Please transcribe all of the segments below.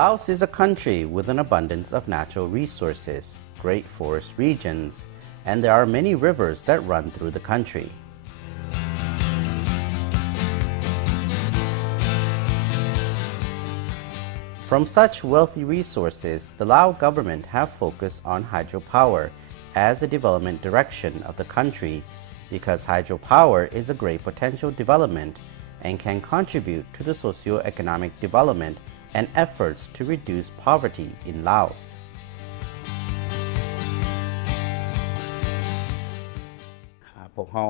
Laos is a country with an abundance of natural resources, great forest regions, and there are many rivers that run through the country. From such wealthy resources, the Lao government have focused on hydropower as a development direction of the country because hydropower is a great potential development and can contribute to the socio-economic development and efforts to reduce poverty in Laos. พวกเรา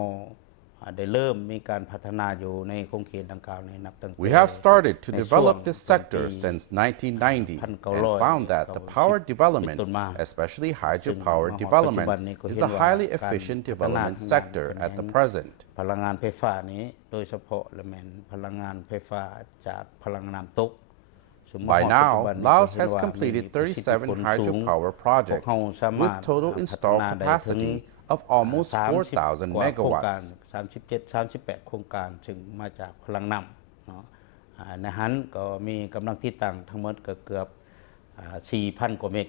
ได้เริ่มมีการพัฒนาอยู่ในโครงการดังกล่าวในนับตั้งแต่ We have started to develop this sector since 1990 and found that the power development, especially hydropower development, is a highly efficient development sector at the present. พลังงานไฟฟ้านี้โดยเฉพาะและแม่นพลังงานไฟฟ้าจากพลังน้ำตก By now, Laos has completed 37 hydropower projects with total installed capacity of almost 4,000 megawatts. 37-38 โครงการซึ่งมาจากพลังน้ำในหันก็มีกำลังติดตั้งทั้งหมดก็เกือบ 4,000 กว่าเมก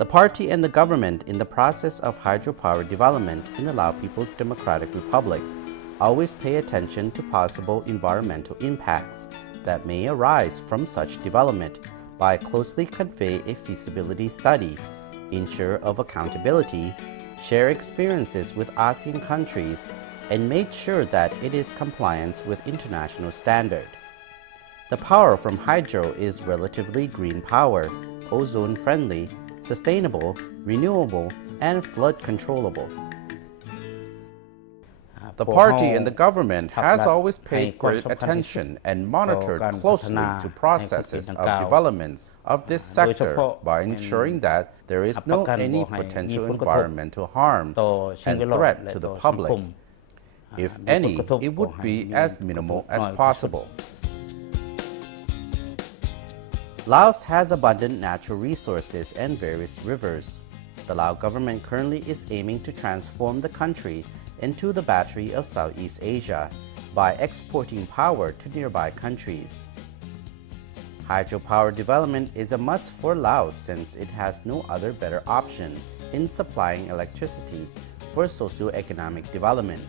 The party and the government in the process of hydropower development in the Lao People's Democratic Republic always pay attention to possible environmental impacts that may arise from such development by closely convey a feasibility study, ensure of accountability, share experiences with ASEAN countries, and make sure that it is compliance with international standard. The power from hydro is relatively green power, ozone-friendly, sustainable, renewable, and flood controllable. The party and the government has always paid great attention and monitored closely to processes of developments of this sector by ensuring that there is no any potential environmental harm and threat to the public. If any, it would be as minimal as possible. Laos has abundant natural resources and various rivers. The Lao government currently is aiming to transform the country into the battery of Southeast Asia by exporting power to nearby countries. Hydropower development is a must for Laos since it has no other better option in supplying electricity for socio-economic development.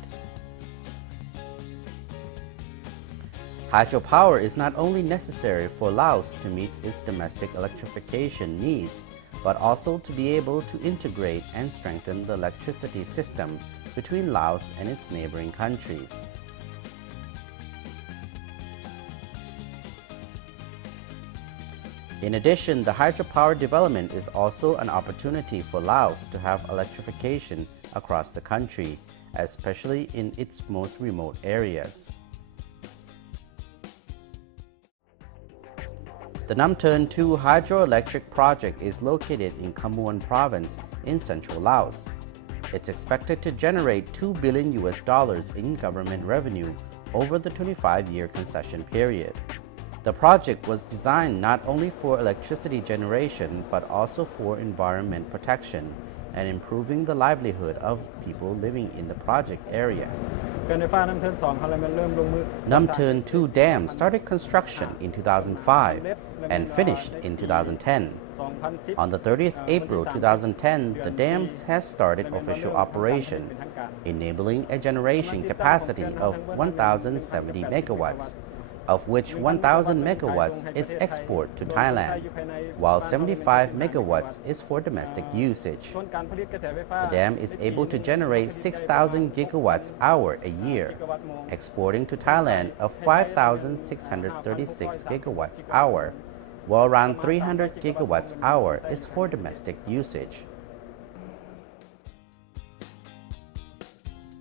Hydropower is not only necessary for Laos to meet its domestic electrification needs, but also to be able to integrate and strengthen the electricity system between Laos and its neighboring countries. In addition, the hydropower development is also an opportunity for Laos to have electrification across the country, especially in its most remote areas. The Namthern 2 hydroelectric project is located in Khammouan province in central Laos. It's expected to generate $2 billion in government revenue over the 25-year concession period. The project was designed not only for electricity generation but also for environment protection and improving the livelihood of people living in the project area. Namthern 2 Dam started construction in 2005 and finished in 2010. On the 30th April 2010, the dam has started official operation, enabling a generation capacity of 1,070 megawatts, of which 1,000 megawatts is export to Thailand, while 75 megawatts is for domestic usage. The dam is able to generate 6,000 gigawatts hour a year, exporting to Thailand of 5,636 gigawatts hour, while around 300 gigawatts hour is for domestic usage.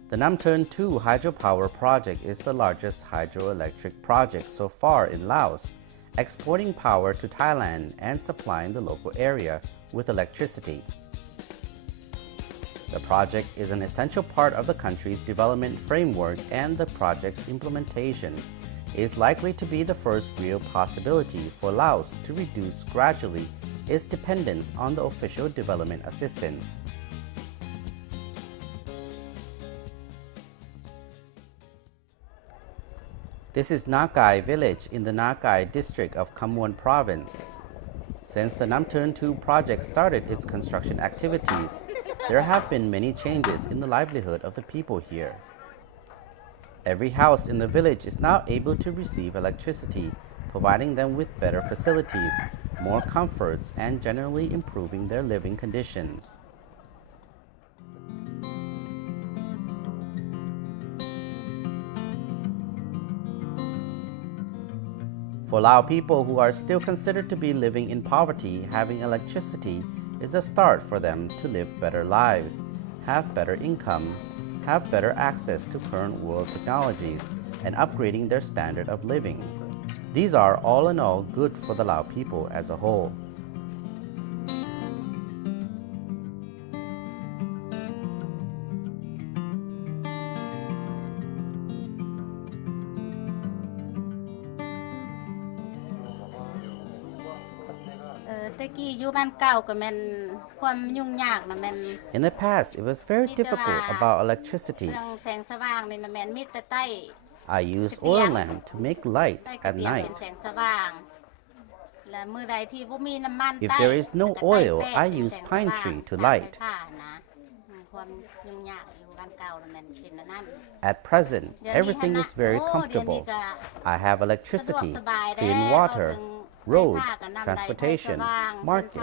The Namthern 2 hydropower project is the largest hydroelectric project so far in Laos, exporting power to Thailand and supplying the local area with electricity. The project is an essential part of the country's development framework, and the project's implementation is likely to be the first real possibility for Laos to reduce gradually its dependence on the official development assistance. This is Nakai village in the Nakai district of Khammuon province. Since the Namturn 2 project started its construction activities, there have been many changes in the livelihood of the people here. Every house in the village is now able to receive electricity, providing them with better facilities, more comforts, and generally improving their living conditions. For Lao people who are still considered to be living in poverty, having electricity is a start for them to live better lives, have better income, have better access to current world technologies, and upgrading their standard of living. These are all in all good for the Lao people as a whole. In the past, it was very difficult about electricity. I use oil lamp to make light at night. If there is no oil, I use pine tree to light. At present, everything is very comfortable. I have electricity, clean water, road, transportation, market.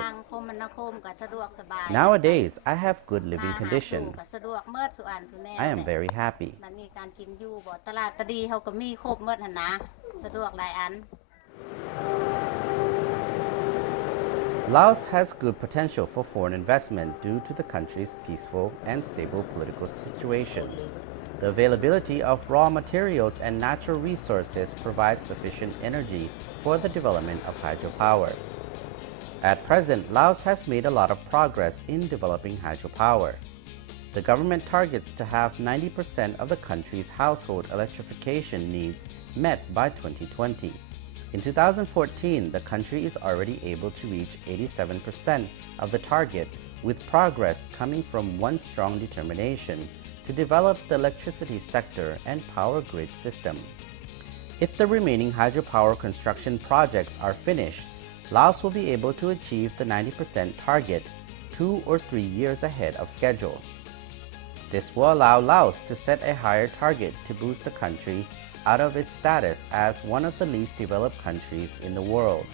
Nowadays, I have good living condition. I am very happy. Laos has good potential for foreign investment due to the country's peaceful and stable political situation. The availability of raw materials and natural resources provides sufficient energy for the development of hydropower. At present, Laos has made a lot of progress in developing hydropower. The government targets to have 90% of the country's household electrification needs met by 2020. In 2014, the country is already able to reach 87% of the target, with progress coming from one strong determination to develop the electricity sector and power grid system. If the remaining hydropower construction projects are finished, Laos will be able to achieve the 90% target 2 or 3 years ahead of schedule. This will allow Laos to set a higher target to boost the country out of its status as one of the least developed countries in the world.